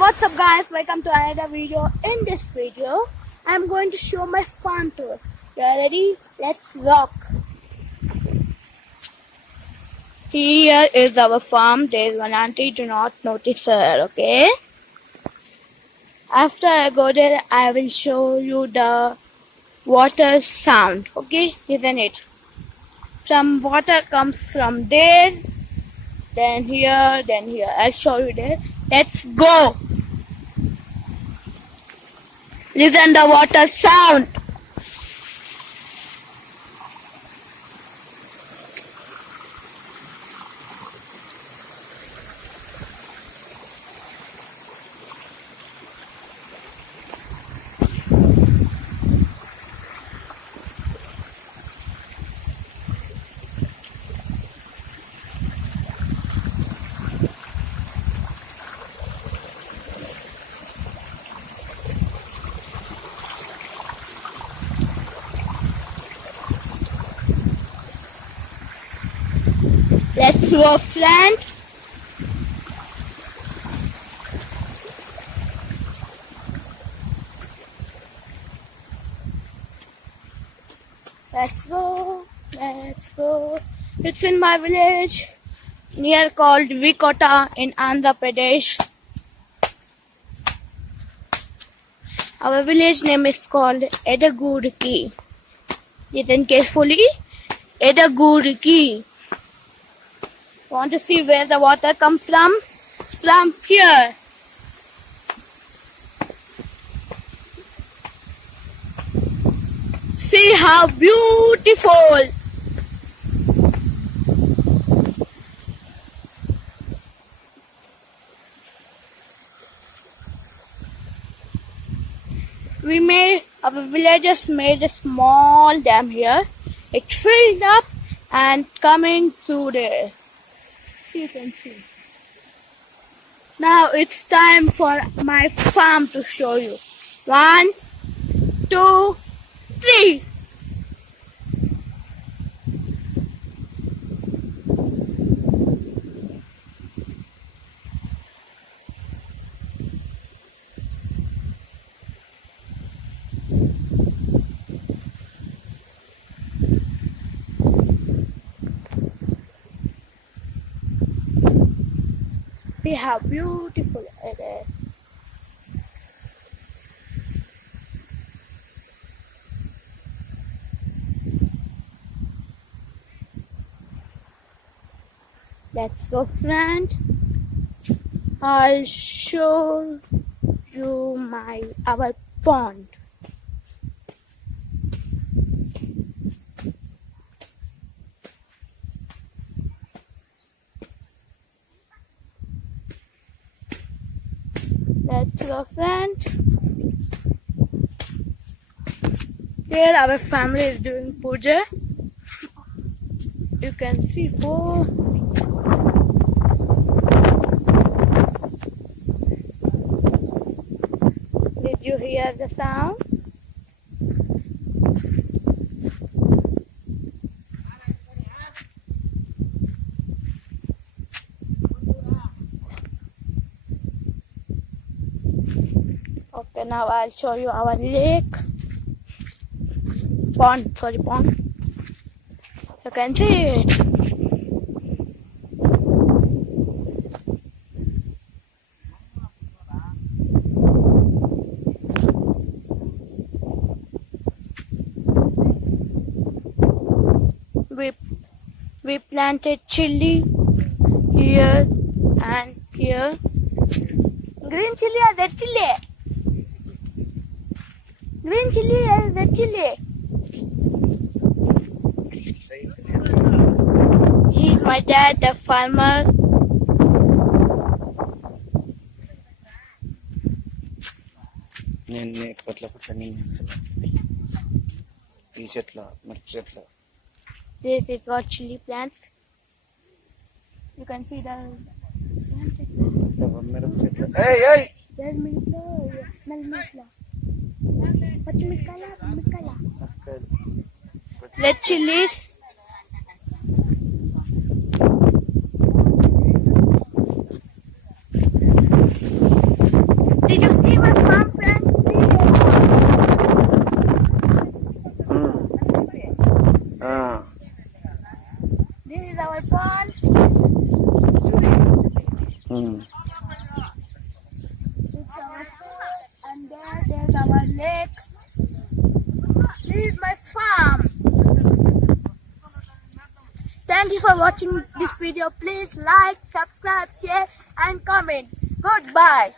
What's up guys, welcome to another video. In this video I'm going to show my farm tour. You are ready? Let's rock. Here is our farm. There is one auntie, do not notice her, okay? After I go there I will show you the water sound, okay? Listen it. Some water comes from there, then here, then here. I'll show you there. Let's go. Listen the water sound. Let's go, friend. Let's go. Let's go. It's in my village near called Vikota in Andhra Pradesh. Our village name is called Edagurki. Listen carefully. Edagurki. Want to see where the water comes from? From here. See how beautiful. Our villagers made a small dam here. It filled up and coming through there. You can see. Now it's time for my farm to show you. 1, 2, 3. See how beautiful it is. Let's go, friend. I'll show you our pond. Let's go, friend. Here our family is doing puja. You can see 4. Did you hear the sound? Okay, now I'll show you our lake. Pond. You can see it. We planted chili here and here. Green chili or red chili? Green chili or red chili? He's my dad, the farmer. This is what chili plants. You can see the planted. Hey! There's milk. Red chilies. Mm. It's our farm, and there's our lake. This is my farm. Thank you for watching this video. Please like, subscribe, share, and comment. Goodbye.